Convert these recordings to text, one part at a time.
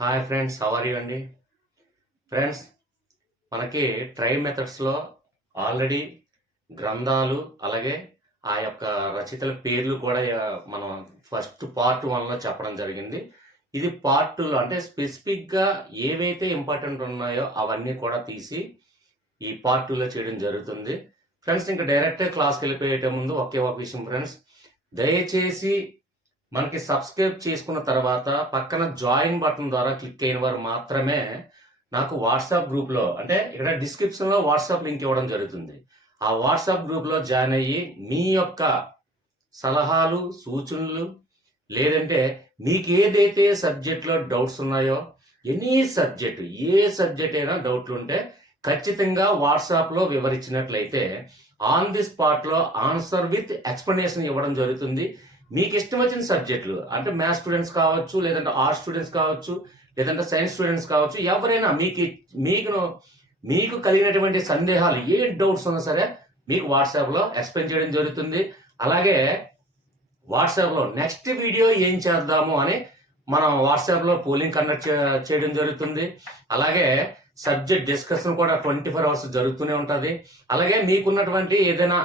Hi friends how are you అండి? Friends మనకి try మెథడ్స్లో ఆల్రెడీ గ్రంథాలు అలాగే ఆ యొక్క రచయితల పేర్లు కూడా మనం ఫస్ట్ పార్ట్ వన్లో చెప్పడం జరిగింది. ఇది పార్ట్ టూలో అంటే స్పెసిఫిక్గా ఏవైతే ఇంపార్టెంట్ ఉన్నాయో అవన్నీ కూడా తీసి ఈ పార్ట్ టూలో చేయడం జరుగుతుంది. ఫ్రెండ్స్ ఇంకా డైరెక్ట్ క్లాస్కి వెళ్ళిపోయేట ముందు ఒకే ఒక విషయం ఫ్రెండ్స్ దయచేసి మనకి సబ్స్క్రైబ్ చేసుకున్న తర్వాత పక్కన జాయిన్ బటన్ ద్వారా క్లిక్ అయిన వారు మాత్రమే నాకు వాట్సాప్ గ్రూప్లో అంటే ఇక్కడ డిస్క్రిప్షన్లో వాట్సాప్ లింక్ ఇవ్వడం జరుగుతుంది. ఆ వాట్సాప్ గ్రూప్లో జాయిన్ అయ్యి మీ యొక్క సలహాలు సూచనలు లేదంటే మీకు ఏదైతే సబ్జెక్ట్లో డౌట్స్ ఉన్నాయో ఎనీ సబ్జెక్ట్ ఏ సబ్జెక్ట్ అయినా డౌట్లు ఉంటే ఖచ్చితంగా వాట్సాప్లో వివరించినట్లయితే ఆన్ ది స్పాట్లో ఆన్సర్ విత్ ఎక్స్ప్లెనేషన్ ఇవ్వడం జరుగుతుంది. మీకు ఇష్టం వచ్చిన సబ్జెక్టులు అంటే మ్యాథ్స్ స్టూడెంట్స్ కావచ్చు లేదంటే ఆర్ట్స్ స్టూడెంట్స్ కావచ్చు లేదంటే సైన్స్ స్టూడెంట్స్ కావచ్చు ఎవరైనా మీకు మీకు మీకు కలిగినటువంటి సందేహాలు ఏ డౌట్స్ ఉన్నా సరే మీకు వాట్సాప్లో ఎక్స్ప్లెయిన్ చేయడం జరుగుతుంది. అలాగే వాట్సాప్లో నెక్స్ట్ వీడియో ఏం చేద్దాము అని మనం వాట్సాప్లో పోలింగ్ కండక్ట్ చేయడం జరుగుతుంది. అలాగే సబ్జెక్ట్ డిస్కషన్ కూడా ట్వంటీ ఫోర్ అవర్స్ జరుగుతూనే ఉంటుంది. అలాగే మీకున్నటువంటి ఏదైనా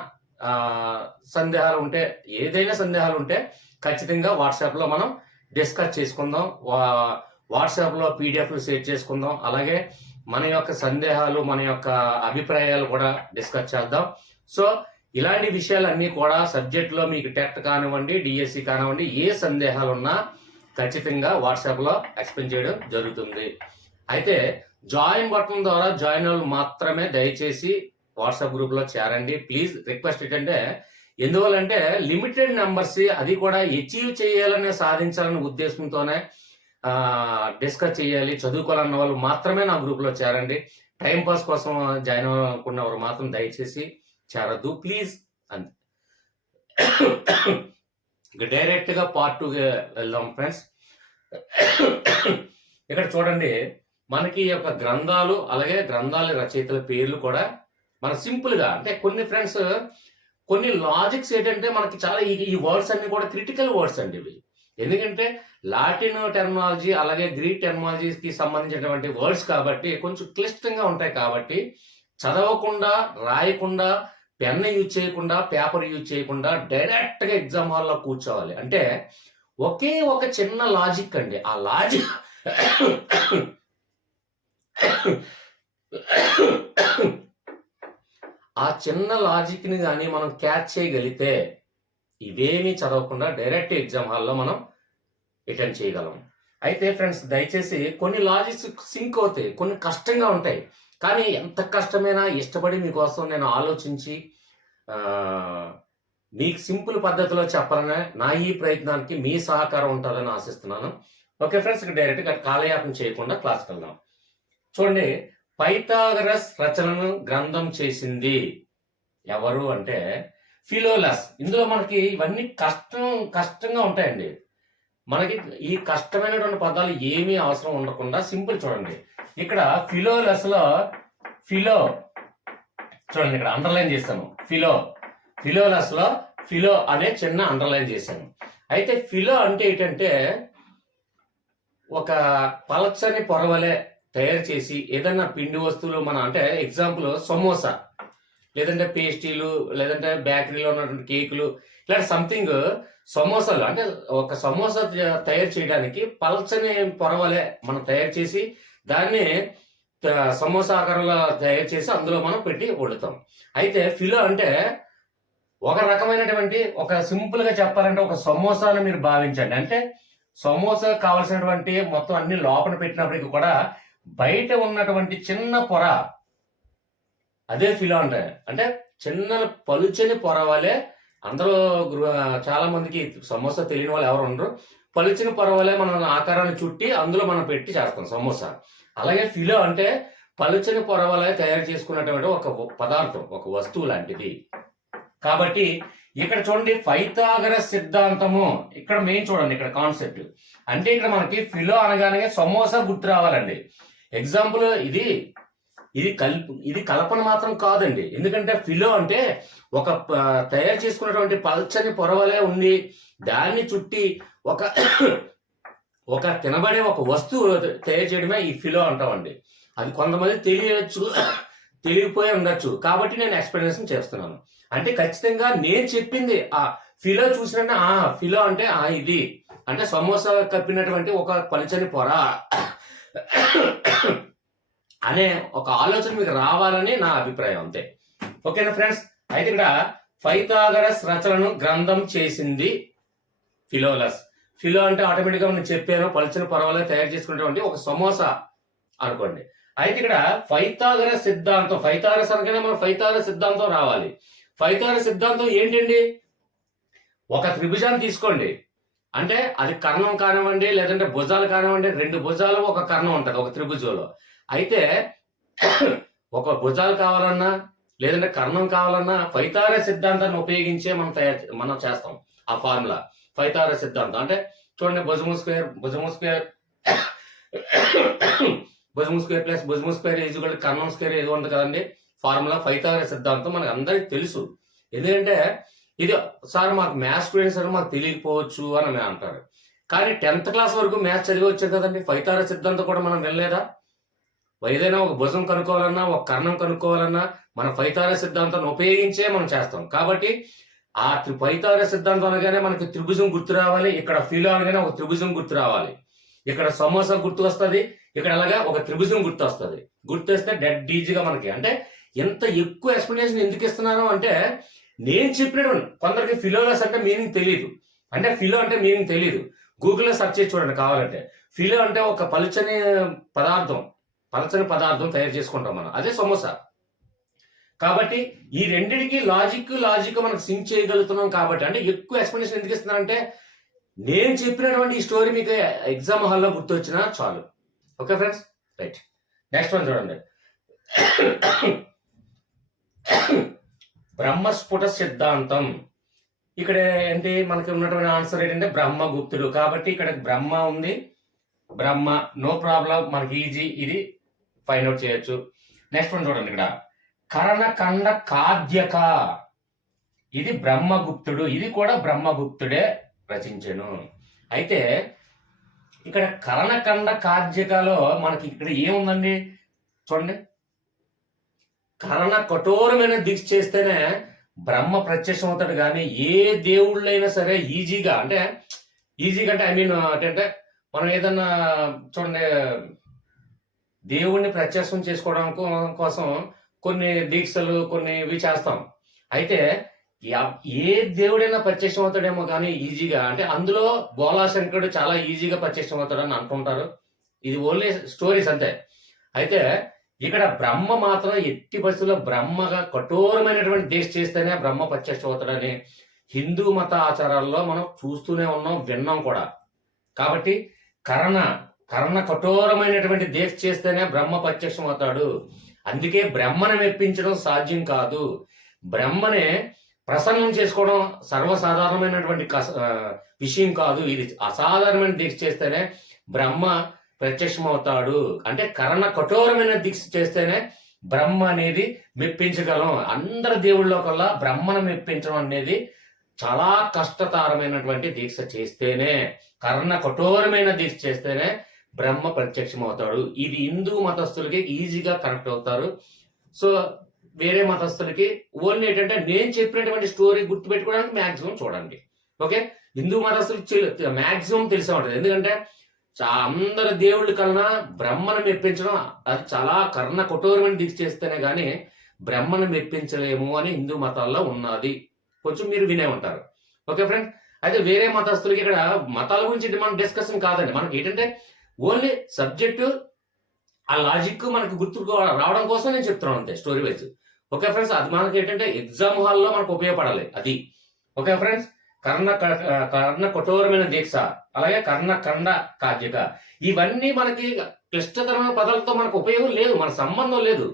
సందేహాలు ఉంటే ఏదైనా సందేహాలు ఉంటే ఖచ్చితంగా వాట్సాప్లో మనం డిస్కస్ చేసుకుందాం. వా- వాట్సాప్లో పీడిఎఫ్లు షేర్ చేసుకుందాం. అలాగే మన యొక్క సందేహాలు మన యొక్క అభిప్రాయాలు కూడా డిస్కస్ చేద్దాం. సో ఇలాంటి విషయాలన్నీ కూడా సబ్జెక్ట్లో మీకు టెట్ కానివ్వండి డిఎస్సి కానివ్వండి ఏ సందేహాలు ఉన్నా ఖచ్చితంగా వాట్సాప్లో ఎక్స్ప్లెయిన్ చేయడం జరుగుతుంది. అయితే జాయిన్ బటన్ ద్వారా జాయిన్ వాళ్ళు మాత్రమే దయచేసి వాట్సాప్ గ్రూప్లో చేరండి. ప్లీజ్ రిక్వెస్ట్ ఏంటంటే ఎందువల్లంటే లిమిటెడ్ నెంబర్స్ అది కూడా అచీవ్ చేయాలనే సాధించాలనే ఉద్దేశంతోనే డిస్కస్ చేయాలి. చదువుకోవాలన్న వాళ్ళు మాత్రమే నా గ్రూప్లో చేరండి. టైం పాస్ కోసం జాయిన్ అవ్వాలనుకున్న వారు మాత్రం దయచేసి చేరద్దు. ప్లీజ్ అంతే ఇక డైరెక్ట్గా పార్ట్ టూ వెళ్దాం ఫ్రెండ్స్. ఇక్కడ చూడండి మనకి ఈ యొక్క గ్రంథాలు అలాగే గ్రంథాల రచయితల పేర్లు కూడా మన సింపుల్గా అంటే కొన్ని ఫ్రెండ్స్ కొన్ని లాజిక్స్ ఏంటంటే మనకి చాలా ఈ ఈ వర్డ్స్ అన్ని కూడా క్రిటికల్ వర్డ్స్ అండి ఇవి. ఎందుకంటే లాటిన్ టెర్మాలజీ అలాగే గ్రీక్ టెర్మాలజీకి సంబంధించినటువంటి వర్డ్స్ కాబట్టి కొంచెం క్లిష్టంగా ఉంటాయి కాబట్టి చదవకుండా రాయకుండా పెన్ యూజ్ చేయకుండా పేపర్ యూజ్ చేయకుండా డైరెక్ట్గా ఎగ్జామ్ హాల్లో కూర్చోవాలి. అంటే ఒకే ఒక చిన్న లాజిక్ అండి. ఆ లాజిక్ ఆ చిన్న లాజిక్ని కానీ మనం క్యాచ్ చేయగలిగితే ఇవేమీ చదవకుండా డైరెక్ట్ ఎగ్జామ్ హాల్లో మనం అటెండ్ చేయగలం. అయితే ఫ్రెండ్స్ దయచేసి కొన్ని లాజిక్స్ సింక్ అవుతాయి కొన్ని కష్టంగా ఉంటాయి. కానీ ఎంత కష్టమైనా ఇష్టపడి మీకోసం నేను ఆలోచించి మీకు సింపుల్ పద్ధతిలో చెప్పాలనే నా ఈ ప్రయత్నానికి మీ సహకారం ఉంటుందని ఆశిస్తున్నాను. ఓకే ఫ్రెండ్స్ ఇక డైరెక్ట్గా కాలయాపం చేయకుండా క్లాస్కి వెళ్దాం. చూడండి పైథాగరస్ రచనను గ్రంథం చేసింది. ఎవరు అంటే ఫిలోలస్. ఇందులో మనకి ఇవన్నీ కష్టం కష్టంగా ఉంటాయండి. మనకి ఈ కష్టమైనటువంటి పదాలు ఏమీ అవసరం ఉండకుండా సింపుల్ చూడండి. ఇక్కడ ఫిలోలస్లో ఫిలో చూడండి ఇక్కడ అండర్లైన్ చేస్తాను ఫిలో ఫిలోలస్లో ఫిలో అనే చిన్న అండర్లైన్ చేశాను. అయితే ఫిలో అంటే ఏంటంటే ఒక పలచని పొరవలే తయారు చేసి ఏదన్నా పిండి వస్తువులు మన అంటే ఎగ్జాంపుల్ సమోసా లేదంటే పేస్ట్రీలు లేదంటే బేకరీలో ఉన్నటువంటి కేకులు ఇలాంటి సంథింగ్ సమోసాలు అంటే ఒక సమోసా తయారు చేయడానికి పల్చని పొరవలే మనం తయారు చేసి దాన్ని సమోసా ఆకారంలో తయారు చేసి అందులో మనం పెట్టి వండుతాం. అయితే ఫిలో అంటే ఒక రకమైనటువంటి ఒక సింపుల్గా చెప్పాలంటే ఒక సమోసాను మీరు భావించండి. అంటే సమోసా కావాల్సినటువంటి మొత్తం అన్ని లోపల పెట్టినప్పటికీ కూడా బయట ఉన్నటువంటి చిన్న పొర అదే ఫిలో అంటే అంటే చిన్న పలుచని పొర వలె అందరూ చాలా మందికి సమోసా తెలియని వాళ్ళు ఎవరు ఉండరు. పలుచని పొర వలె మనం ఆకారాన్ని చుట్టి అందులో మనం పెట్టి చేస్తాం సమోసా. అలాగే ఫిలో అంటే పలుచని పొర వలె తయారు చేసుకున్నటువంటి ఒక పదార్థం ఒక వస్తువు లాంటిది. కాబట్టి ఇక్కడ చూడండి ఫైతాగరస్ సిద్ధాంతము. ఇక్కడ మెయిన్ చూడండి ఇక్కడ కాన్సెప్ట్ అంటే ఇక్కడ మనకి ఫిలో అనగానే సమోసా గుర్తు రావాలండి. ఎగ్జాంపుల్ ఇది. ఇది కల్ప ఇది కల్పన మాత్రం కాదండి. ఎందుకంటే ఫిలో అంటే ఒక తయారు చేసుకున్నటువంటి పల్చని పొరవలే ఉండి దాన్ని చుట్టి ఒక ఒక తినబడే ఒక వస్తువు తయారు చేయడమే ఈ ఫిలో అంటామండి. అది కొంతమంది తెలియచ్చు తెలియపోయి ఉండొచ్చు. కాబట్టి నేను ఎక్స్ప్లెనేషన్ చేస్తున్నాను. అంటే ఖచ్చితంగా నేను చెప్పింది ఆ ఫిలో చూసినట్టే ఆ ఫిలో అంటే ఆ ఇది. అంటే సమోసా కప్పినటువంటి ఒక పలుచని పొర. అనే ఒక ఆలోచన మీకు రావాలని నా అభిప్రాయం అంతే. ఓకేనా ఫ్రెండ్స్? అయితే ఇక్కడ ఫైతాగరస్ రచనను గ్రంథం చేసింది ఫిలోలస్. ఫిలో అంటే ఆటోమేటిక్గా నేను చెప్పాను పలుచన పొరవలో తయారు చేసుకునేటువంటి ఒక సమోసా అనుకోండి. అయితే ఇక్కడ ఫైతాగర సిద్ధాంతం ఫైతాగరస్ అనగానే మనం ఫైతాగర సిద్ధాంతం రావాలి. ఫైతాగర సిద్ధాంతం ఏంటండి? ఒక త్రిభుజాన్ని తీసుకోండి. అంటే అది కర్ణం కానివ్వండి లేదంటే భుజాలు కానివ్వండి రెండు భుజాలు ఒక కర్ణం ఉంటుంది ఒక త్రిభుజంలో. అయితే ఒక భుజాలు కావాలన్నా లేదంటే కర్ణం కావాలన్నా ఫైతార సిద్ధాంతాన్ని ఉపయోగించే మనం తయారు మనం చేస్తాం ఆ ఫార్ములా. ఫైతార సిద్ధాంతం. అంటే చూడండి భుజము స్క్వేర్ భుజము స్క్వేర్ భుజము స్క్వేర్ ప్లస్ భుజము స్క్వేర్ ఈజుగల్ కర్ణం స్క్వేర్ ఏదో ఉంటుంది కదండి ఫార్ములా ఫైతార సిద్ధాంతం మనకు అందరికి తెలుసు. ఎందుకంటే ఇది సార్ మాకు మ్యాథ్స్ స్టూడెంట్స్ అంటే మాకు తెలియకపోవచ్చు అని అంటారు. కానీ టెన్త్ క్లాస్ వరకు మ్యాథ్స్ చదివి వచ్చారు కదండి. ఫైతార సిద్ధాంతం కూడా మనం వినలేదా? ఏదైనా ఒక భుజం కనుక్కోవాలన్నా ఒక కర్ణం కనుక్కోవాలన్నా మన ఫైతార సిద్ధాంతాన్ని ఉపయోగించే మనం చేస్తాం. కాబట్టి ఆ త్రి- ఫైతార సిద్ధాంతం అనగానే మనకి త్రిభుజం గుర్తు రావాలి ఇక్కడ ఫిలో అనగానే ఒక త్రిభుజం గుర్తు రావాలి. ఇక్కడ సమోసా గుర్తు వస్తుంది ఇక్కడ అలాగా ఒక త్రిభుజం గుర్తు వస్తుంది. గుర్తు వస్తే డెడ్ ఈజీగా మనకి. అంటే ఎంత ఎక్కువ ఎక్స్ప్లెనేషన్ ఎందుకు ఇస్తున్నాను అంటే నేను చెప్పినటువంటి కొందరికి ఫిలోలస్ అంటే మీనింగ్ తెలియదు అంటే ఫిలో అంటే మీనింగ్ తెలియదు గూగుల్లో సెర్చ్ చేసి చూడండి కావాలంటే. ఫిలో అంటే ఒక పలుచని పదార్థం. పలచని పదార్థం తయారు చేసుకుంటాం మనం. అదే సమోసా. కాబట్టి ఈ రెండింటికి లాజిక్ లాజిక్ మనం సింక్ చేయగలుగుతున్నాం కాబట్టి. అంటే ఎక్కువ ఎక్స్ప్లెనేషన్ ఎందుకు ఇస్తున్నానంటే నేను చెప్పినటువంటి ఈ స్టోరీ మీకు ఎగ్జామ్ హాల్లో గుర్తొచ్చినా చాలు. Okay friends right next one చూడండి. బ్రహ్మస్ఫుట సిద్ధాంతం ఇక్కడ ఏంటి మనకి ఉన్నటువంటి ఆన్సర్ ఏంటంటే బ్రహ్మగుప్తుడు. కాబట్టి ఇక్కడ బ్రహ్మ ఉంది. బ్రహ్మ నో ప్రాబ్లం మనకి ఈజీ. ఇది ఫైండ్ అవుట్ చేయొచ్చు. నెక్స్ట్ వన్ చూడండి ఇక్కడ. కరణకండ కాద్యక. ఇది బ్రహ్మగుప్తుడు. ఇది కూడా బ్రహ్మగుప్తుడే రచించను. అయితే ఇక్కడ కరణకండ కాద్యకలో మనకి ఇక్కడ ఏముందండి? చూడండి. కరణ కఠోరమైన దీక్ష చేస్తేనే బ్రహ్మ ప్రత్యక్షం అవుతాడు. కానీ ఏ దేవుళ్ళైనా సరే ఈజీగా అంటే ఈజీగా అంటే ఐ మీన్ అంటే మనం ఏదన్నా చూడండి దేవుణ్ణి ప్రత్యక్షం చేసుకోవడం కోసం కొన్ని దీక్షలు కొన్ని ఇవి చేస్తాం. అయితే ఏ దేవుడైనా ప్రత్యక్షం అవుతాడేమో కానీ ఈజీగా అంటే అందులో బోలాశంకరుడు చాలా ఈజీగా ప్రత్యక్షం అవుతాడని అంటుంటారు. ఇది ఓన్లీ స్టోరీస్ అంతే. అయితే ఇక్కడ బ్రహ్మ మాత్రం ఎట్టి పరిస్థితుల్లో బ్రహ్మగా కఠోరమైనటువంటి దేశ చేస్తేనే బ్రహ్మ ప్రత్యక్ష అవుతాడని హిందూ మత ఆచారాల్లో మనం చూస్తూనే ఉన్నాం విన్నాం కూడా. కాబట్టి కరణ కరణ కఠోరమైనటువంటి దీక్ష చేస్తేనే బ్రహ్మ ప్రత్యక్షం అవుతాడు. అందుకే బ్రహ్మను మెప్పించడం సాధ్యం కాదు. బ్రహ్మనే ప్రసన్నం చేసుకోవడం సర్వసాధారణమైనటువంటి కస- విషయం కాదు. ఇది అసాధారణమైన దీక్ష చేస్తేనే బ్రహ్మ ప్రత్యక్షం అవుతాడు అంటే కర్ణ కఠోరమైన దీక్ష చేస్తేనే బ్రహ్మ అనేది మెప్పించగలం. అందరి దేవుళ్ళ కల్లా బ్రహ్మను మెప్పించడం అనేది చాలా కష్టతరమైనటువంటి దీక్ష చేస్తేనే కర్ణ కఠోరమైన దీక్ష చేస్తేనే బ్రహ్మ ప్రత్యక్షం అవుతాడు ఇది హిందూ మతస్థులకి ఈజీగా కనెక్ట్ అవుతారు. సో వేరే మతస్థులకి ఓన్లీ ఏంటంటే నేను చెప్పినటువంటి స్టోరీ గుర్తుపెట్టుకోవడానికి మాక్సిమం చూడండి. ఓకే? హిందూ మతస్థులకి మాక్సిమం తెలిసే ఉంటుంది ఎందుకంటే అందరి దేవుళ్ళ కన్నా బ్రహ్మను మెప్పించడం అది చాలా కర్ణ కఠోరమైన దీక్ష చేస్తేనే కానీ బ్రహ్మను మెప్పించలేము అని హిందూ మతాల్లో ఉన్నది. కొంచెం మీరు వినే ఉంటారు. ఓకే ఫ్రెండ్ అయితే వేరే మతస్థులకి ఇక్కడ మతాల గురించి మనం డిస్కషన్ కాదండి. మనకి ఏంటంటే ఓన్లీ సబ్జెక్టు ఆ లాజిక్ మనకు గుర్తు రావడం కోసం నేను చెప్తున్నాను అంతే స్టోరీ వైజ్. Okay friends? అది మనకి ఏంటంటే ఎగ్జామ్ హాల్లో మనకు ఉపయోగపడాలి అది. Okay friends? కర్ణ కర్ణ కఠోరమైన దీక్ష అలాగే కర్ణ కండ కాద్యక ఇవన్నీ మనకి క్లిష్టతరమైన పదాలతో మనకు ఉపయోగం లేదు మన సంబంధం లేదు.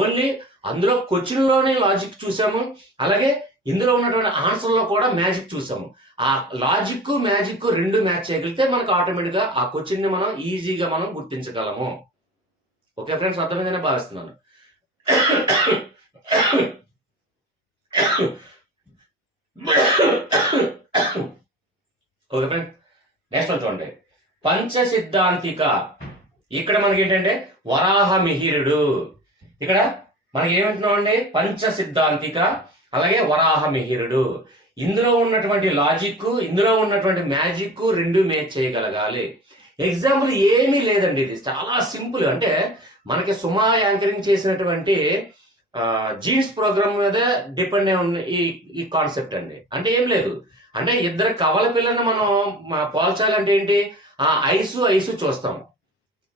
ఓన్లీ అందులో క్వశ్చన్లోనే లాజిక్ చూసాము అలాగే ఇందులో ఉన్నటువంటి ఆన్సర్లో కూడా మ్యాజిక్ చూసాము. ఆ లాజిక్ మ్యాజిక్ రెండు మ్యాచ్ చేయగలిగితే మనకు ఆటోమేటిక్గా ఆ క్వశ్చన్ని మనం ఈజీగా మనం గుర్తించగలము. ఓకే ఫ్రెండ్స్ అర్థమైందనే భావిస్తున్నాను. ఓకే ఫ్రెండ్ నెక్స్ట్ వన్ చూడండి. పంచ సిద్ధాంతిక ఇక్కడ మనకి ఏంటంటే వరాహ మిహిరుడు. ఇక్కడ మనకి ఏమంటున్నామండి పంచ సిద్ధాంతిక అలాగే వరాహ మిహిరుడు. ఇందులో ఉన్నటువంటి లాజిక్ ఇందులో ఉన్నటువంటి మ్యాజిక్ రెండు మేచ్ చేయగలగాలి. ఎగ్జాంపుల్ ఏమీ లేదండి ఇది. చాలా సింపుల్ అంటే మనకి సుమా యాంకరింగ్ చేసినటువంటి జీన్స్ ప్రోగ్రామ్ మీద డిపెండ్ అయి ఉన్న ఈ ఈ కాన్సెప్ట్ అండి. అంటే ఏం లేదు. అంటే ఇద్దరు కవల పిల్లని మనం పోల్చాలంటే ఏంటి? ఆ ఐసు ఐసు చూస్తాం.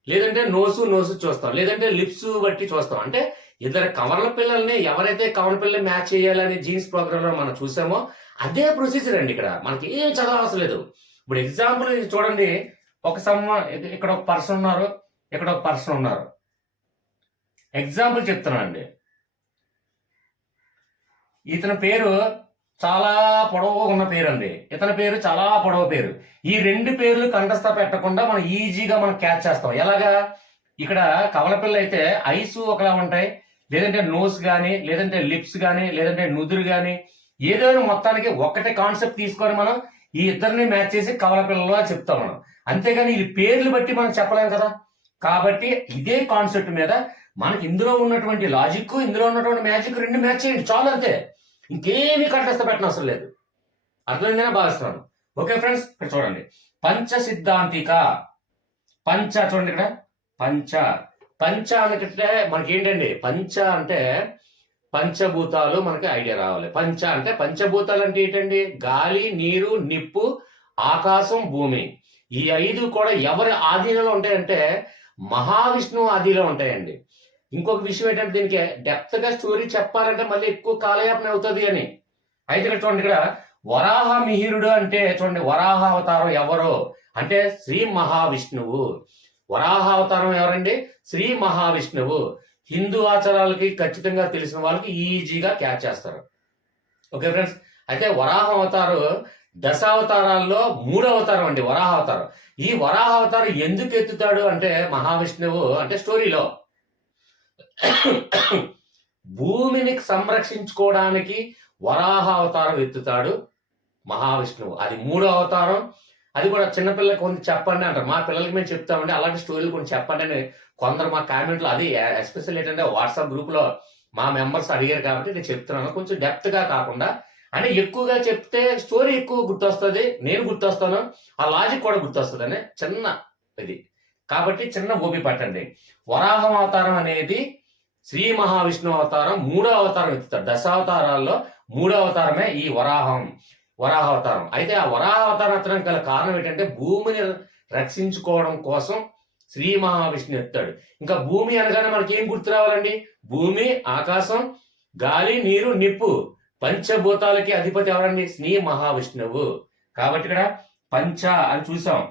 లేదంటే నోసు నోసు చూస్తాం. లేదంటే లిప్స్ బట్టి చూస్తాం. అంటే ఇద్దరు కవర్ల పిల్లల్ని ఎవరైతే కవల పిల్లల్ని మ్యాచ్ చేయాలని జీన్స్ ప్రోగ్రామ్లో మనం చూసామో అదే ప్రొసీజర్ అండి ఇక్కడ. మనకి ఏం చదవవసరం లేదు. ఇప్పుడు ఎగ్జాంపుల్ చూడండి. ఒక సమ్మ ఇక్కడ ఒక పర్సన్ ఉన్నారు. ఇక్కడ ఒక పర్సన్ ఉన్నారు. ఎగ్జాంపుల్ చెప్తున్నాను అండి ఇతని పేరు చాలా పొడవుగా ఉన్న పేరు అండి ఇతని పేరు చాలా పొడవు పేరు. ఈ రెండు పేర్లు కంఠస్థ పెట్టకుండా మనం ఈజీగా మనం క్యాచ్ చేస్తాం. ఎలాగా? ఇక్కడ కవలపిల్ల అయితే ఐస్ ఒకలా ఉంటాయి. లేదంటే నోస్ కానీ లేదంటే లిప్స్ కానీ లేదంటే నుదురు కానీ ఏదైనా మొత్తానికి ఒకటే కాన్సెప్ట్ తీసుకొని మనం ఈ ఇద్దరిని మ్యాచ్ చేసి కవలపిల్లలా చెప్తాం మనం. అంతేగాని ఈ పేర్లు బట్టి మనం చెప్పలేం కదా. కాబట్టి ఇదే కాన్సెప్ట్ మీద మనకి ఇందులో ఉన్నటువంటి లాజిక్ ఇందులో ఉన్నటువంటి మ్యాజిక్ రెండు మ్యాచ్ చేయండి చాలు అంతే. ఇంకేమీ కంటస్థ పెట్టిన అవసరం లేదు. అర్థమైందని భావిస్తున్నాను. ఓకే ఫ్రెండ్స్ ఇక్కడ చూడండి. పంచ సిద్ధాంతిక. పంచ చూడండి ఇక్కడ. పంచ. పంచ అనుకుంటే మనకి ఏంటండి? పంచ అంటే పంచభూతాలు మనకి ఐడియా రావాలి. పంచ అంటే పంచభూతాలు అంటే ఏంటండి? గాలి నీరు నిప్పు ఆకాశం భూమి. ఈ ఐదు కూడా ఎవరి ఆధీనంలో ఉంటాయంటే మహావిష్ణువు ఆధీనంలో ఉంటాయండి. ఇంకొక విషయం ఏంటంటే దీనికి డెప్త్గా స్టోరీ చెప్పాలంటే మళ్ళీ ఎక్కువ కాలయాపన అవుతుంది అని. అయితే ఇక్కడ చూడండి ఇక్కడ వరాహ మిహిరుడు అంటే చూడండి వరాహ అవతారం ఎవరో? అంటే శ్రీ మహావిష్ణువు. వరాహ అవతారం ఎవరండి? శ్రీ మహావిష్ణువు. హిందూ ఆచారాలకి ఖచ్చితంగా తెలిసిన వాళ్ళకి ఈజీగా క్యాచ్ చేస్తారు. ఓకే ఫ్రెండ్స్ అయితే వరాహ అవతారం దశావతారాల్లో మూడో అవతారం అండి వరాహ అవతారం. ఈ వరాహ అవతారం ఎందుకు ఎత్తుతాడు అంటే మహావిష్ణువు అంటే స్టోరీలో భూమిని సంరక్షించుకోవడానికి వరాహ అవతారం ఎత్తుతాడు మహావిష్ణువు. అది మూడో అవతారం. అది కూడా చిన్నపిల్లలకి కొంచెం చెప్పండి అంటారు. మా పిల్లలకి మేము చెప్తామండి అలాంటి స్టోరీలు కొంచెం చెప్పండి అని కొందరు మా కామెంట్లు అది ఎస్పెషల్ ఏంటంటే వాట్సాప్ గ్రూప్లో మా మెంబర్స్ అడిగారు కాబట్టి నేను చెప్తున్నాను. కొంచెం డెప్త్గా కాకుండా అంటే ఎక్కువగా చెప్తే స్టోరీ ఎక్కువ గుర్తొస్తుంది నేను గుర్తొస్తాను ఆ లాజిక్ కూడా గుర్తొస్తుంది అని చిన్న ఇది. కాబట్టి చిన్న ఓపి పట్టండి. వరాహం అవతారం అనేది శ్రీ మహావిష్ణువు అవతారం మూడో అవతారం ఎత్తుతాడు. దశావతారాల్లో మూడో అవతారమే ఈ వరాహం వరాహావతారం. అయితే ఆ వరాహావతారం ఎత్తడం గల కారణం ఏంటంటే భూమిని రక్షించుకోవడం కోసం శ్రీ మహావిష్ణువు ఎత్తాడు. ఇంకా భూమి అనగానే మనకి ఏం గుర్తు రావాలండి? భూమి ఆకాశం గాలి నీరు నిప్పు. పంచభూతాలకి అధిపతి ఎవరండి? శ్రీ మహావిష్ణువు. కాబట్టి ఇక్కడ పంచ అని చూసాం.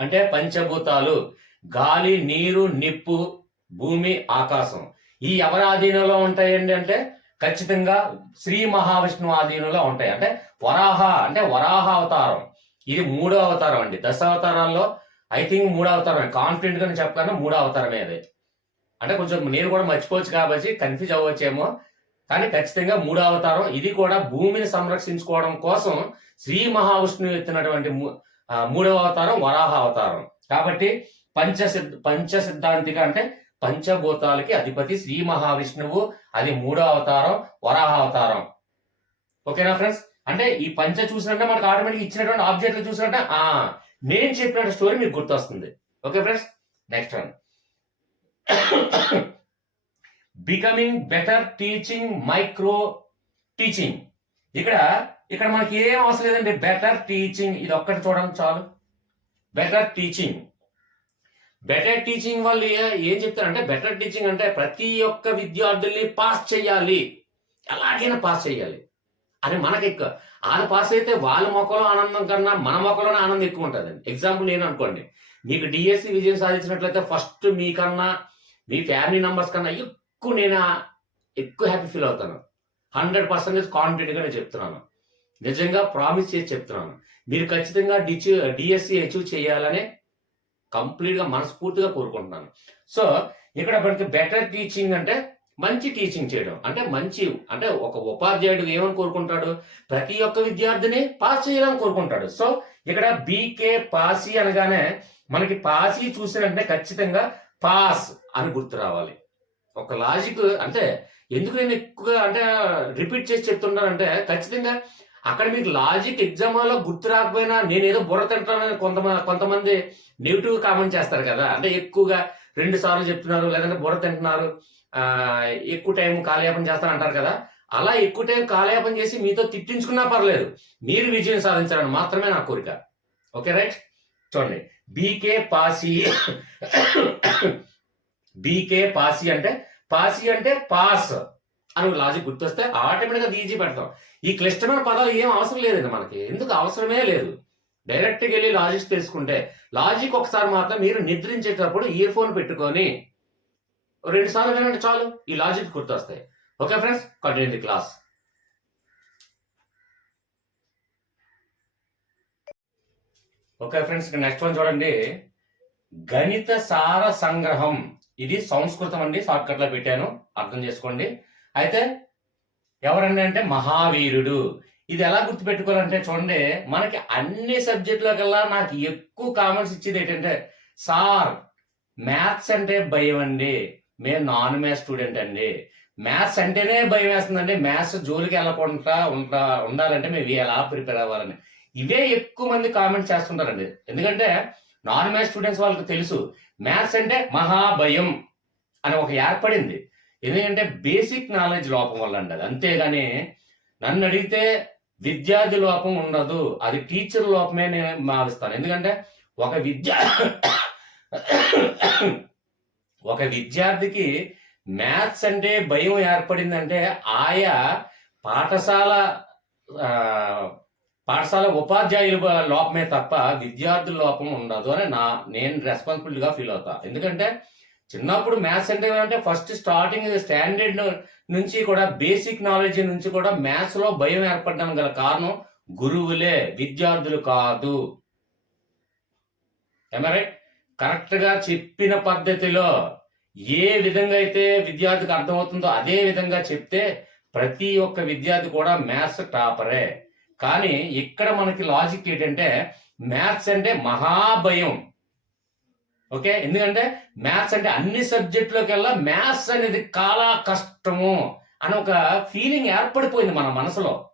అంటే పంచభూతాలు గాలి నీరు నిప్పు భూమి ఆకాశం. ఈ ఎవరి ఆధీనంలో ఉంటాయండి అంటే ఖచ్చితంగా శ్రీ మహావిష్ణువు ఆధీనంలో ఉంటాయి. అంటే వరాహ అంటే వరాహ అవతారం. ఇది మూడో అవతారం అండి. దశ అవతారాల్లో ఐ థింక్ మూడో అవతారం కాన్ఫిడెంట్గా చెప్పాను మూడో అవతారమే అది. అంటే కొంచెం నేను కూడా మర్చిపోవచ్చు కాబట్టి కన్ఫ్యూజ్ అవ్వచ్చేమో. కానీ ఖచ్చితంగా మూడో అవతారం. ఇది కూడా భూమిని సంరక్షించుకోవడం కోసం శ్రీ మహావిష్ణువు ఎత్తినటువంటి మూ- మూడవ అవతారం వరాహ అవతారం. కాబట్టి పంచ పంచసిద్ధాంతిక పంచ సిద్ధాంతిక అంటే పంచభూతాలకి అధిపతి శ్రీ మహావిష్ణువు అది మూడో అవతారం వరాహ అవతారం. ఓకేనా ఫ్రెండ్స్? అంటే ఈ పంచ చూసినట్టే మనకు ఆటోమేటిక్ ఇచ్చినటువంటి ఆబ్జెక్ట్లు చూసినట్టే ఆ నేను చెప్పిన స్టోరీ మీకు గుర్తొస్తుంది. Okay friends? Next one. Becoming better teaching micro teaching. ఇక్కడ ఇక్కడ మనకి ఏం అవసరం లేదండి. బెటర్ టీచింగ్ ఇది ఒక్కటి చూడండి చాలు. Better teaching. బెటర్ టీచింగ్ వాళ్ళు ఏం చెప్తారంటే బెటర్ టీచింగ్ అంటే ప్రతి ఒక్క విద్యార్థుల్ని పాస్ చేయాలి ఎలాగైనా పాస్ చేయాలి అని మనకి ఎక్కువ వాళ్ళు పాస్ అయితే వాళ్ళ మొక్కలో ఆనందం కన్నా మన మొక్కలోనే ఆనందం ఎక్కువ ఉంటుంది ఎగ్జాంపుల్ నేను అనుకోండి. మీకు డిఎస్సి విజయం సాధించినట్లయితే ఫస్ట్ మీకన్నా మీ ఫ్యామిలీ మెంబర్స్ కన్నా ఎక్కువ నేను ఎక్కువ హ్యాపీ ఫీల్ అవుతాను. హండ్రెడ్ పర్సెంటేజ్ కాన్ఫిడెంట్గా నేను చెప్తున్నాను. నిజంగా ప్రామిస్ చేసి చెప్తున్నాను. మీరు ఖచ్చితంగా డిచ్ డిఎస్సి అచీవ్ చేయాలని కంప్లీట్గా మనస్ఫూర్తిగా కోరుకుంటున్నాను. సో ఇక్కడ మనకి బెటర్ టీచింగ్ అంటే మంచి టీచింగ్ చేయడం. అంటే మంచి అంటే ఒక ఉపాధ్యాయుడు ఏమని కోరుకుంటాడు? ప్రతి ఒక్క విద్యార్థిని పాస్ చేయాలని కోరుకుంటాడు. సో ఇక్కడ బీకే పాసి అనగానే మనకి పాసి చూసినట్టే ఖచ్చితంగా పాస్ అని గుర్తు రావాలి. ఒక లాజిక్ అంటే ఎందుకు నేను ఎక్కువగా అంటే రిపీట్ చేసి చెప్తున్నానంటే ఖచ్చితంగా అక్కడ మీకు లాజిక్ ఎగ్జామ్లో గుర్తు రాకపోయినా నేను ఏదో బుర్ర తింటానని కొంతమంది కొంతమంది నెగిటివ్ కామెంట్ చేస్తారు కదా. అంటే ఎక్కువగా రెండు సార్లు చెప్తున్నారు లేదంటే బుర్ర తింటున్నారు ఎక్కువ టైం కాలయాపన చేస్తాను అంటారు కదా. అలా ఎక్కువ టైం కాలయాపన చేసి మీతో తిట్టించుకున్నా పర్లేదు. మీరు విజయం సాధించాలని మాత్రమే నా కోరిక. Okay right? చూడండి. B K Pasi B K Pasi అంటే పాసి అంటే పాస్. అని లాజిక్ గుర్తొస్తే ఆటోమేటిక్గా అది పెడతాం. ఈ క్లిష్టమైన పదాలు ఏం అవసరం లేదండి మనకి. ఎందుకు అవసరమే లేదు. డైరెక్ట్గా వెళ్ళి లాజిక్స్ తెలుసుకుంటే లాజిక్ ఒకసారి మాత్రం మీరు నిద్రించేటప్పుడు ఇయర్ ఫోన్ పెట్టుకొని రెండు సార్లు వినండి చాలు. ఈ లాజిక్ గుర్తొస్తాయి. Okay friends continue the class okay friends next one చూడండి. గణిత సార సంగ్రహం. ఇది సంస్కృతం అండి షార్ట్ కట్లో పెట్టాను. అర్థం చేసుకోండి. అయితే ఎవరండి అంటే మహావీరుడు. ఇది ఎలా గుర్తుపెట్టుకోవాలంటే చూడండి మనకి అన్ని సబ్జెక్టుల కల్లా నాకు ఎక్కువ కామెంట్స్ ఇచ్చేది ఏంటంటే సార్ మ్యాథ్స్ అంటే భయం అండి. మేము నాన్ మ్యాథ్స్ స్టూడెంట్ అండి. మ్యాథ్స్ అంటేనే భయం వేస్తుందండి. మ్యాథ్స్ జోలికి వెళ్ళకుండా ఉంటా ఉండాలంటే మేము ఎలా ప్రిపేర్ అవ్వాలని. ఇవే ఎక్కువ మంది కామెంట్ చేస్తుంటారండి. ఎందుకంటే నాన్ మ్యాథ్స్ స్టూడెంట్స్ వాళ్ళకి తెలుసు మ్యాథ్స్ అంటే మహాభయం అని ఒక ఏర్పడింది ఎందుకంటే బేసిక్ నాలెడ్జ్ లోపం వల్ల అండి అది అంతేగాని నన్ను అడిగితే విద్యార్థి లోపం ఉండదు అది టీచర్ లోపమే నేను భావిస్తాను. ఎందుకంటే ఒక విద్యా ఒక విద్యార్థికి మ్యాథ్స్ అంటే భయం ఏర్పడిందంటే ఆయా పాఠశాల పాఠశాల ఉపాధ్యాయుల లోపమే తప్ప విద్యార్థుల లోపం ఉండదు అని నా నేను రెస్పాన్సిబిలిటీగా ఫీల్ అవుతా. ఎందుకంటే చిన్నప్పుడు మ్యాథ్స్ అంటే ఏమంటే ఫస్ట్ స్టార్టింగ్ స్టాండర్డ్ నుంచి కూడా బేసిక్ నాలెడ్జ్ నుంచి కూడా మ్యాథ్స్లో భయం ఏర్పడడం గల కారణం గురువులే విద్యార్థులు కాదు. రైట్ కరెక్ట్గా చెప్పిన పద్ధతిలో ఏ విధంగా అయితే విద్యార్థికి అర్థమవుతుందో అదే విధంగా చెప్తే ప్రతి ఒక్క విద్యార్థి కూడా మ్యాథ్స్ టాపరే కానీ ఇక్కడ మనకి లాజిక్ ఏంటంటే మ్యాథ్స్ అంటే మహాభయం. ఓకే? ఎందుకంటే మ్యాథ్స్ అంటే అన్ని సబ్జెక్టులోకెల్లా మ్యాథ్స్ అనేది చాలా కష్టము అని ఒక ఫీలింగ్ ఏర్పడిపోయింది మన మనసులో.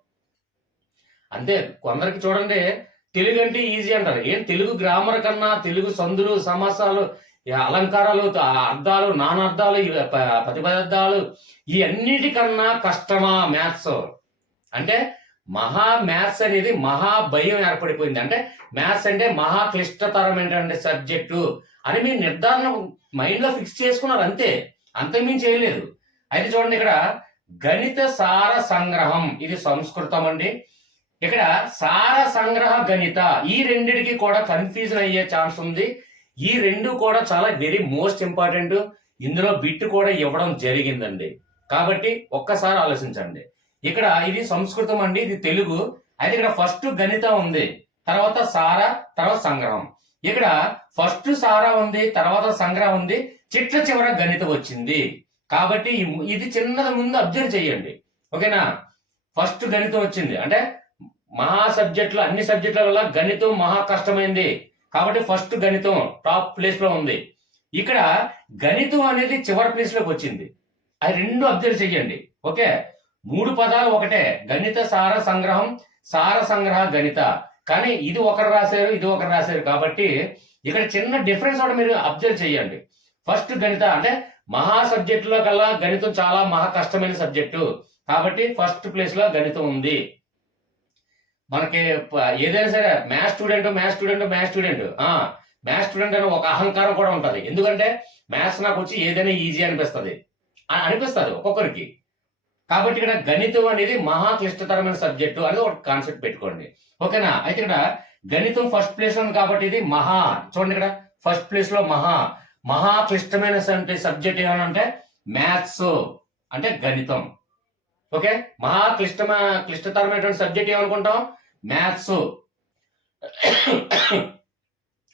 అంతే కొందరికి చూడండి తెలుగు అంటే ఈజీ అంటారు. ఏం తెలుగు గ్రామర్ కన్నా తెలుగు సందులు సమాసాలు అలంకారాలు అర్థాలు నానార్థాలు ప- ప్రతిపదార్థాలు ఈ అన్నిటికన్నా కష్టమా మ్యాథ్స్? అంటే మహా మ్యాథ్స్ అనేది మహా భయం ఏర్పడిపోయింది. అంటే మ్యాథ్స్ అంటే మహా క్లిష్టతరమైనటువంటి సబ్జెక్టు అని మీరు నిర్ధారణ మైండ్లో ఫిక్స్ చేసుకున్నారు అంతే. అంతకుమించి చేయలేదు అయితే చూడండి ఇక్కడ గణిత సార సంగ్రహం. ఇది సంస్కృతం అండి. ఇక్కడ సార సంగ్రహ గణిత. ఈ రెండిటికి కూడా కన్ఫ్యూజన్ అయ్యే ఛాన్స్ ఉంది. ఈ రెండు కూడా చాలా వెరీ మోస్ట్ ఇంపార్టెంట్ ఇందులో బిట్ కూడా ఇవ్వడం జరిగిందండి. కాబట్టి ఒక్కసారి ఆలోచించండి. ఇక్కడ ఇది సంస్కృతం అండి ఇది తెలుగు. అయితే ఇక్కడ ఫస్ట్ గణితం ఉంది తర్వాత సార తర్వాత సంగ్రహం. ఇక్కడ ఫస్ట్ సారా ఉంది తర్వాత సంగ్రహం ఉంది చిట్ల చివర గణితం వచ్చింది. కాబట్టి ఇది చిన్నది ముందు అబ్జర్వ్ చేయండి. ఓకేనా? ఫస్ట్ గణితం వచ్చింది. అంటే మహా సబ్జెక్టులు అన్ని సబ్జెక్టుల వల్ల గణితం మహా కష్టమైంది. కాబట్టి ఫస్ట్ గణితం టాప్ ప్లేస్లో ఉంది. ఇక్కడ గణితం అనేది చివరి ప్లేస్లోకి వచ్చింది. అది రెండు అబ్జర్వ్ చెయ్యండి ఓకే? మూడు పదాలు ఒకటే. గణిత సార సంగ్రహం. సార సంగ్రహ గణిత. కానీ ఇది ఒకరు రాశారు ఇది ఒకరు రాశారు. కాబట్టి ఇక్కడ చిన్న డిఫరెన్స్ కూడా మీరు అబ్జర్వ్ చేయండి. ఫస్ట్ గణిత అంటే మహా సబ్జెక్టులో కల్లా గణితం చాలా మహా కష్టమైన సబ్జెక్టు కాబట్టి ఫస్ట్ ప్లేస్లో గణితం ఉంది. మనకి ఏదైనా సరే maths student maths student maths student ఆ మ్యాథ్స్ స్టూడెంట్ అని ఒక అహంకారం కూడా ఉంటుంది. ఎందుకంటే మ్యాథ్స్ నాకు వచ్చి ఏదైనా ఈజీ అనిపిస్తుంది. అనిపిస్తుంది ఒక్కొక్కరికి. కాబట్టి ఇక్కడ గణితం అనేది మహా క్లిష్టతరమైన సబ్జెక్టు అనేది ఒక కాన్సెప్ట్ పెట్టుకోండి. ఓకేనా? అయితే ఇక్కడ గణితం ఫస్ట్ ప్లేస్ ఉంది కాబట్టి ఇది మహా. చూడండి ఇక్కడ. ఫస్ట్ ప్లేస్లో మహా. మహా క్లిష్టమైన సబ్జెక్ట్ ఏమనంటే మ్యాథ్స్ అంటే గణితం. ఓకే? మహా క్లిష్టమైన క్లిష్టతరమైనటువంటి సబ్జెక్ట్ ఏమనుకుంటాం? మ్యాథ్స్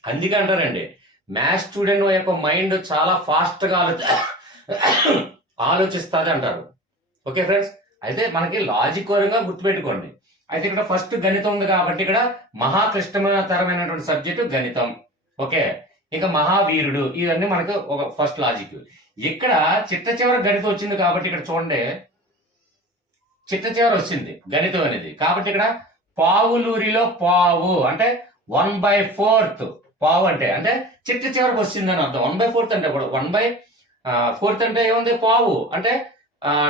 అందుకే అంటారండి మ్యాథ్స్ స్టూడెంట్ యొక్క మైండ్ చాలా ఫాస్ట్గా ఆలోచి ఆలోచిస్తుంది అంటారు. Okay friends? అయితే మనకి లాజిక్ పరంగా గుర్తుపెట్టుకోండి. అయితే ఇక్కడ ఫస్ట్ గణితం ఉంది కాబట్టి ఇక్కడ మహాకృష్ణతరమైనటువంటి సబ్జెక్టు గణితం. ఓకే? ఇంకా మహావీరుడు ఇవన్నీ మనకు ఒక ఫస్ట్ లాజిక్ ఇక్కడ చిట్ట చివర గణితం వచ్చింది కాబట్టి ఇక్కడ చూడండి. చిట్ట చివర వచ్చింది గణితం అనేది. కాబట్టి ఇక్కడ పావులూరిలో పావు అంటే వన్ బై ఫోర్త్ పావు అంటే అంటే చిట్ట చివరికి వచ్చింది అని అర్థం. వన్ బై ఫోర్త్ అంటే వన్ బై ఫోర్త్ అంటే ఏముంది? పావు. అంటే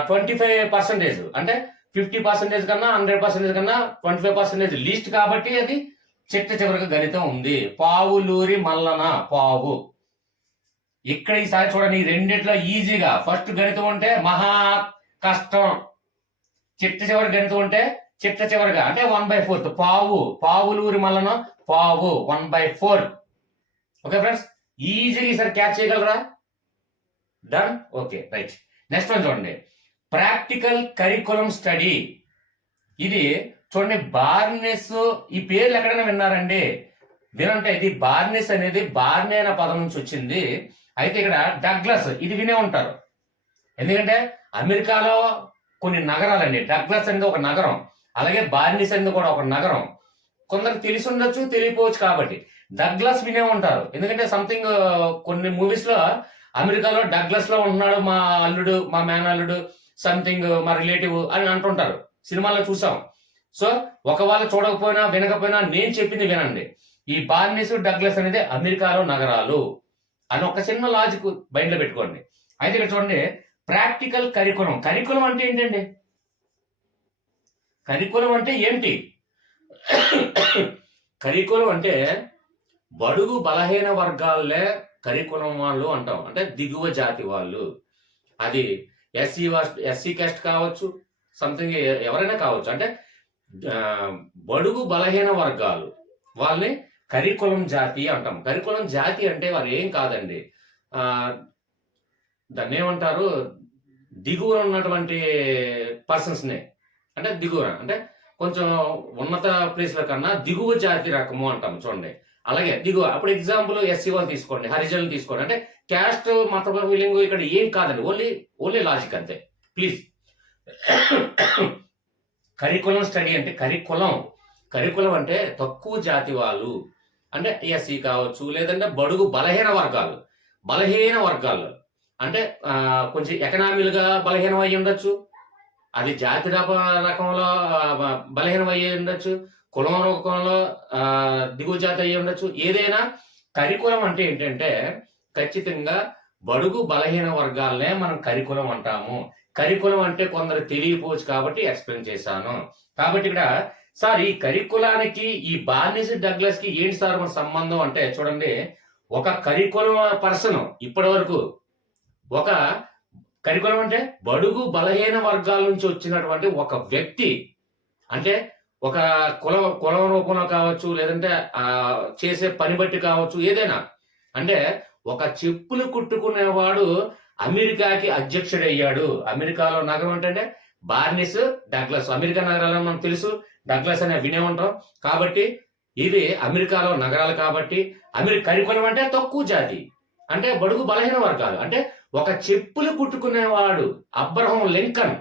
ట్వంటీ ఫైవ్ పర్సెంటేజ్ అంటే ఫిఫ్టీ పర్సెంటేజ్ కన్నా హండ్రెడ్ పర్సెంటేజ్ కన్నా ట్వంటీ ఫైవ్ పర్సెంటేజ్ లీస్ట్ కాబట్టి అది చిట్ట చివరికి గణితం ఉంది. పావులూరి మల్లన పావు. ఇక్కడ ఈసారి చూడండి ఈ రెండిట్లో ఈజీగా ఫస్ట్ గణితం ఉంటే మహా కష్టం. చిట్ట చివరి గణితం ఉంటే చిట్ట చివరిగా అంటే వన్ బై ఫోర్త్ పావు పావులూరి మల్లన పావు one by four okay friends ఈజీగా ఈసారి క్యాచ్ చేయగలరా? Done okay right next one చూడండి. ప్రాక్టికల్ కరికులం స్టడీ ఇది చూడండి బార్నెస్ ఈ పేర్లు ఎక్కడైనా విన్నారండి? వినంటే ఇది బార్నెస్ అనేది బార్నే అనే పదం నుంచి వచ్చింది. అయితే ఇక్కడ డగ్లస్ ఇది వినే ఉంటారు. ఎందుకంటే అమెరికాలో కొన్ని నగరాలండి. డగ్లస్ అనేది ఒక నగరం. అలాగే బార్నిస్ అనేది కూడా ఒక నగరం. కొందరు తెలిసి ఉండొచ్చు తెలియపోవచ్చు కాబట్టి. డగ్లస్ వినే ఉంటారు. ఎందుకంటే సంథింగ్ కొన్ని మూవీస్లో అమెరికాలో డగ్లస్లో ఉంటున్నాడు మా అల్లుడు మా మేనల్లుడు సంథింగ్ మా రిలేటివ్ అని అంటుంటారు. సినిమాలో చూసాం. సో ఒకవేళ చూడకపోయినా వినకపోయినా నేను చెప్పింది వినండి. ఈ బార్నిస్ డగ్లస్ అనేది అమెరికాలో నగరాలు అని ఒక చిన్న లాజిక్ బయటలో పెట్టుకోండి. అయితే ఇక్కడ చూడండి ప్రాక్టికల్ కరికులం. కరికులం అంటే ఏంటండి? కరికులం అంటే ఏంటి? కరికులం అంటే బడుగు బలహీన వర్గాలే కరికులం వాళ్ళు అంటాం. అంటే దిగువ జాతి వాళ్ళు. అది ఎస్సీ ఎస్సీ క్యాస్ట్ కావచ్చు సంథింగ్ ఎవరైనా కావచ్చు. అంటే బడుగు బలహీన వర్గాలు. వాళ్ళని కరికులం జాతి అంటాం. కరికులం జాతి అంటే వారు ఏం కాదండి. దాన్ని ఏమంటారు? దిగువన ఉన్నటువంటి పర్సన్స్నే అంటే దిగువన. అంటే కొంచెం ఉన్నత ప్లేస్ల కన్నా దిగువ జాతి రకము అంటాం. చూడండి. అలాగే దిగువ అప్పుడు ఎగ్జాంపుల్ ఎస్సీ వాళ్ళు తీసుకోండి హరిజనులు తీసుకోండి. అంటే క్యాస్ట్ మత ఫీలింగ్ ఇక్కడ ఏం కాదండి ఓన్లీ ఓన్లీ లాజిక్ అంతే. ప్లీజ్ కరికులం స్టడీ అంటే కరికులం కరికులం అంటే తక్కువ జాతి వాళ్ళు. అంటే ఎస్సీ కావచ్చు లేదంటే బడుగు బలహీన వర్గాలు. బలహీన వర్గాలు. అంటే కొంచెం ఎకనామీలుగా బలహీనం అయ్యి ఉండొచ్చు. అది జాతి రకంలో ఆ, బలహీనం అయ్యి ఉండొచ్చు. కులం రూపంలో దిగువ జాతి అయ్యి ఉండొచ్చు. ఏదైనా కరికులం అంటే ఏంటంటే ఖచ్చితంగా బడుగు బలహీన వర్గాలనే మనం కరికులం అంటాము. కరికులం అంటే కొందరు తెలియపోవచ్చు కాబట్టి ఎక్స్ప్లెయిన్ చేశాను. కాబట్టి ఇక్కడ సార్ ఈ కరికులానికి ఈ బార్నిస్ డగ్లస్కి ఏంటి సార్ మన సంబంధం అంటే చూడండి ఒక కరికులం పర్సన్ ఇప్పటి వరకు ఒక కరికులం అంటే బడుగు బలహీన వర్గాల నుంచి వచ్చినటువంటి ఒక వ్యక్తి అంటే ఒక కుల కులం రూపంలో కావచ్చు లేదంటే ఆ చేసే పని బట్టి కావచ్చు ఏదైనా. అంటే ఒక చెప్పులు కుట్టుకునేవాడు అమెరికాకి అధ్యక్షుడయ్యాడు. అమెరికాలో నగరం ఏంటంటే బార్నిస్ డగ్లస్. అమెరికా నగరాలు మనం తెలుసు. డగ్లస్ అనే వినే ఉంటాం. కాబట్టి ఇవి అమెరికాలో నగరాలు కాబట్టి అమెరికా కరికులం అంటే తక్కువ జాతి. అంటే బడుగు బలహీన వర్గాలు. అంటే ఒక చెప్పులు కుట్టుకునేవాడు అబ్రహం లింకన్.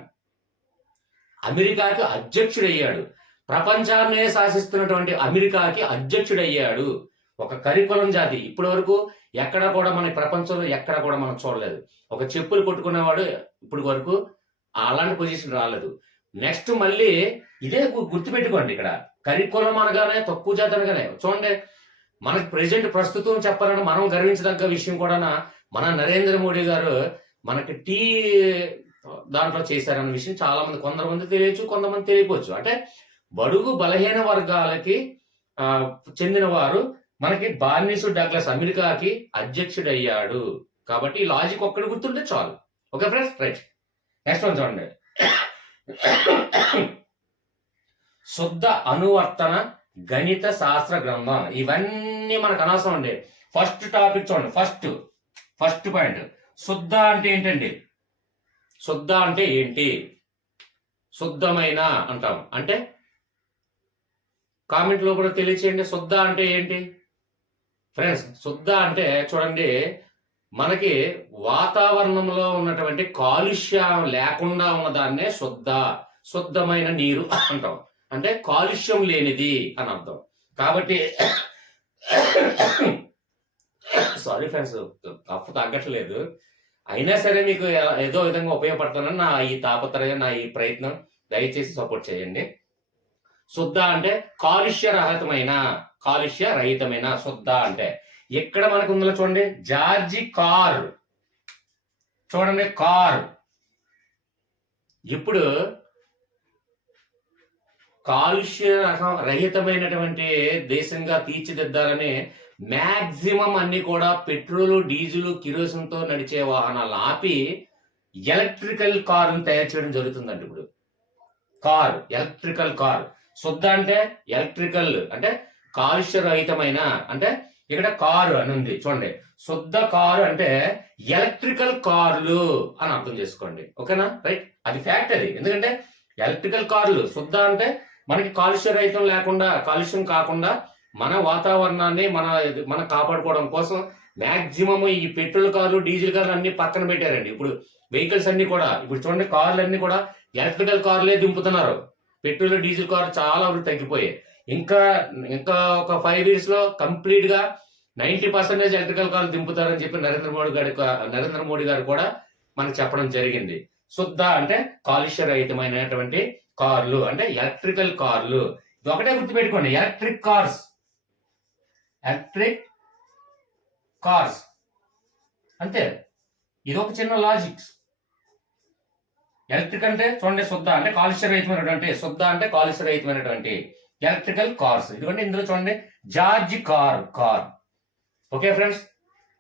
అమెరికాకి అధ్యక్షుడయ్యాడు. ప్రపంచాన్నే శాసిస్తున్నటువంటి అమెరికాకి అధ్యక్షుడయ్యాడు. ఒక కరికులం జాతి. ఇప్పటి వరకు ఎక్కడ కూడా మన ప్రపంచంలో ఎక్కడ కూడా మనం చూడలేదు. ఒక చెప్పులు కొట్టుకునేవాడు ఇప్పటి వరకు అలాంటి పొజిషన్ రాలేదు. నెక్స్ట్ మళ్ళీ ఇదే గుర్తుపెట్టుకోండి ఇక్కడ. కరికులం అనగానే తక్కువ జాతి అనగానే. చూడండి మనకి ప్రెసెంట్ ప్రస్తుతం చెప్పాలంటే మనం గర్వించదగ్గ విషయం కూడా మన నరేంద్ర మోడీ గారు మనకి టీ దాంట్లో చేశారన్న విషయం చాలా మంది కొందరు మంది తెలియచ్చు కొంతమంది తెలియపోవచ్చు అంటే బడుగు బలహీన వర్గాలకి చెందినవారు మనకి బార్నిసు డగ్లస్ అమెరికాకి అధ్యక్షుడయ్యాడు. కాబట్టి ఈ లాజిక్ ఒక్కటి గుర్తుంటే చాలు. Okay friends right next one చూడండి. శుద్ధ అనువర్తన గణిత శాస్త్ర గ్రంథం. ఇవన్నీ మనకు అనవసరం అండి. ఫస్ట్ టాపిక్ చూడండి. ఫస్ట్ ఫస్ట్ పాయింట్ శుద్ధ అంటే ఏంటండి? శుద్ధ అంటే ఏంటి? శుద్ధమైన అంటాం. అంటే కామెంట్లో కూడా తెలియచేయండి. శుద్ధ అంటే ఏంటి? ఫ్రెండ్స్ శుద్ధ అంటే చూడండి మనకి వాతావరణంలో ఉన్నటువంటి కాలుష్యం లేకుండా ఉన్నదాన్నే శుద్ధ శుద్ధమైన నీరు అంటాం. అంటే కాలుష్యం లేనిది అని అర్థం. కాబట్టి సారీ ఫ్రెండ్స్ తప్పు తగ్గట్లేదు. అయినా సరే మీకు ఏదో విధంగా ఉపయోగపడుతుందని నా ఈ తాపత్రయం నా ఈ ప్రయత్నం. దయచేసి సపోర్ట్ చేయండి. శుద్ధ అంటే కాలుష్య రహితమైన కాలుష్య రహితమైన శుద్ధ అంటే. ఇక్కడ మనకు ఉందో చూడండి జార్జి కార్. చూడండి కార్. ఇప్పుడు కాలుష్య రహ- రహితమైనటువంటి దేశంగా తీర్చిదిద్దాలని మ్యాక్సిమం అన్ని కూడా పెట్రోల్ డీజిల్ కిరోసిన్తో నడిచే వాహనాలు ఆపి ఎలక్ట్రికల్ కారును తయారు చేయడం జరుగుతుందండి ఇప్పుడు. Car electrical car. శుద్ధ అంటే ఎలక్ట్రికల్ అంటే కాలుష్య రహితమైన అంటే ఇక్కడ కారు అని ఉంది. చూడండి. శుద్ధ కారు అంటే ఎలక్ట్రికల్ కార్లు అని అర్థం చేసుకోండి. ఓకేనా? రైట్? అది ఫ్యాక్ట్ అది ఎందుకంటే ఎలక్ట్రికల్ కార్లు శుద్ధ అంటే మనకి కాలుష్య రహితం లేకుండా కాలుష్యం కాకుండా మన వాతావరణాన్ని మన మన కాపాడుకోవడం కోసం మాక్సిమం ఈ పెట్రోల్ కార్లు డీజిల్ కార్లు అన్ని పక్కన పెట్టారండి. ఇప్పుడు వెహికల్స్ అన్ని కూడా ఇప్పుడు చూడండి కార్లు అన్ని కూడా ఎలక్ట్రికల్ కార్లే దింపుతున్నారు. పెట్రోల్ డీజిల్ కార్ చాలా వరకు తగ్గిపోయాయి. ఇంకా ఇంకా ఒక ఫైవ్ ఇయర్స్లో కంప్లీట్గా నైన్టీ పర్సెంటేజ్ ఎలక్ట్రికల్ కార్లు దింపుతారని చెప్పి నరేంద్ర మోడీ గారి నరేంద్ర మోడీ గారు కూడా మనకు చెప్పడం జరిగింది. శుద్ధ అంటే కాలుష్య రహితమైనటువంటి కార్లు అంటే ఎలక్ట్రికల్ కార్లు ఇది ఒకటే గుర్తుపెట్టుకోండి ఎలక్ట్రిక్ కార్స్ ఎలక్ట్రిక్ కార్స్ అంతే. ఇది ఒక చిన్న లాజిక్స్ ఎలక్ట్రిక్ అంటే చూడండి శుద్ధ అంటే కాలుష్య రహితమైనటువంటి శుద్ధ అంటే కాలుష్య రహితమైనటువంటి ఎలక్ట్రికల్ కార్స్. ఎందుకంటే ఇందులో చూడండి charge car car. Okay friends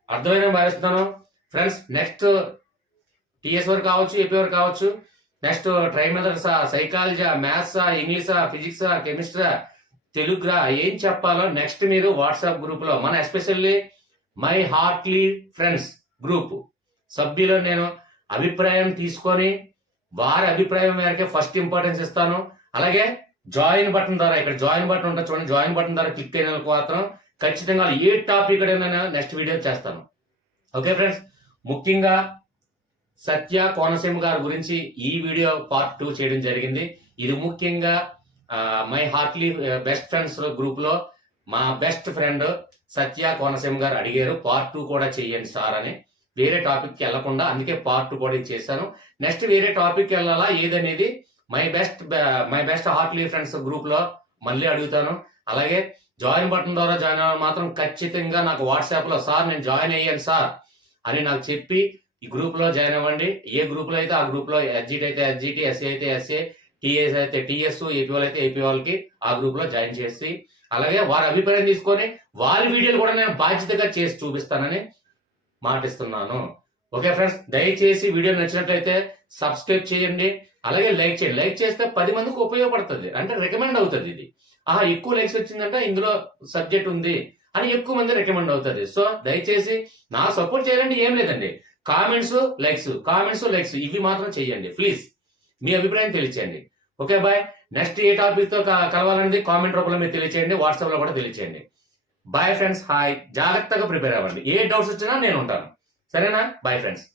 అర్థమైన భావిస్తున్నాను? ఫ్రెండ్స్ నెక్స్ట్ టీఎస్ వరకు కావచ్చు ఏపీ వరకు కావచ్చు. నెక్స్ట్ ట్రైమెదర్సా సైకాలజీ మ్యాథ్సా ఇంగ్లీషా ఫిజిక్సా కెమిస్ట్రా తెలుగురా ఏం చెప్పాలో నెక్స్ట్ మీరు వాట్సాప్ గ్రూప్లో మన especially my heartly friends group సభ్యులు నేను అభిప్రాయం తీసుకొని వారి అభిప్రాయం మేరకే ఫస్ట్ ఇంపార్టెన్స్ ఇస్తాను. అలాగే జాయిన్ బటన్ ద్వారా ఇక్కడ జాయిన్ బటన్ ఉంటుంది చూడండి జాయిన్ బటన్ ద్వారా క్లిక్ అయిన మాత్రం ఖచ్చితంగా ఏ టాపిక్ నేను నెక్స్ట్ వీడియో చేస్తాను. ఓకే ఫ్రెండ్స్ ముఖ్యంగా సత్య కోనసీమ గారి గురించి ఈ వీడియో పార్ట్ టూ చేయడం జరిగింది. ఇది ముఖ్యంగా మై హార్ట్లీ బెస్ట్ ఫ్రెండ్స్ గ్రూప్లో మా బెస్ట్ ఫ్రెండ్ సత్య కోనసీమ గారు అడిగారు. పార్ట్ టూ కూడా చేయండి సార్ అని. వేరే టాపిక్కి వెళ్ళకుండా అందుకే పార్ట్ టూ కూడా చేశాను. నెక్స్ట్ వేరే టాపిక్ వెళ్ళాలా? ఏదనేది? My best my best heartly friends గ్రూప్లో మళ్ళీ అడుగుతాను. అలాగే జాయిన్ బటన్ ద్వారా జాయిన్ అవ్వడం మాత్రం ఖచ్చితంగా నాకు వాట్సాప్లో సార్ నేను జాయిన్ అయ్యాను సార్ అని నాకు చెప్పి ఈ గ్రూప్లో జాయిన్ అవ్వండి. ఏ గ్రూప్లో అయితే ఆ గ్రూప్లో ఎస్జిటి అయితే ఎస్జిటి ఎస్సీ అయితే ఎస్ఏ టీఎస్ అయితే టీఎస్ ఏపీ వాళ్ళు అయితే ఏపీ వాళ్ళకి ఆ గ్రూప్లో జాయిన్ చేసి అలాగే వారి అభిప్రాయం తీసుకొని వారి వీడియోలు కూడా నేను బాధ్యతగా చేసి చూపిస్తానని మాటిస్తున్నాను. ఓకే ఫ్రెండ్స్ దయచేసి వీడియో నచ్చినట్లయితే సబ్స్క్రైబ్ చేయండి. అలాగే లైక్ చేయండి. లైక్ చేస్తే పది మందికి ఉపయోగపడుతుంది. అంటే రికమెండ్ అవుతుంది ఇది. ఆహా ఎక్కువ లైక్స్ వచ్చిందంటే ఇందులో సబ్జెక్ట్ ఉంది అని ఎక్కువ మంది రికమెండ్ అవుతుంది. సో దయచేసి నా సపోర్ట్ చేయాలంటే ఏం లేదండి. కామెంట్స్ లైక్స్ కామెంట్స్ లైక్స్ ఇవి మాత్రం చేయండి. ప్లీజ్ మీ అభిప్రాయం తెలియచేయండి. Okay bye. నెక్స్ట్ ఏ టాపిక్తో కలవాలనేది కామెంట్ రూపంలో మీరు తెలియచేయండి. వాట్సాప్లో కూడా తెలియచేయండి. Bye friends hi. జాగ్రత్తగా ప్రిపేర్ అవ్వండి. ఏ డౌట్స్ వచ్చినా నేను ఉంటాను. సరేనా? Bye friends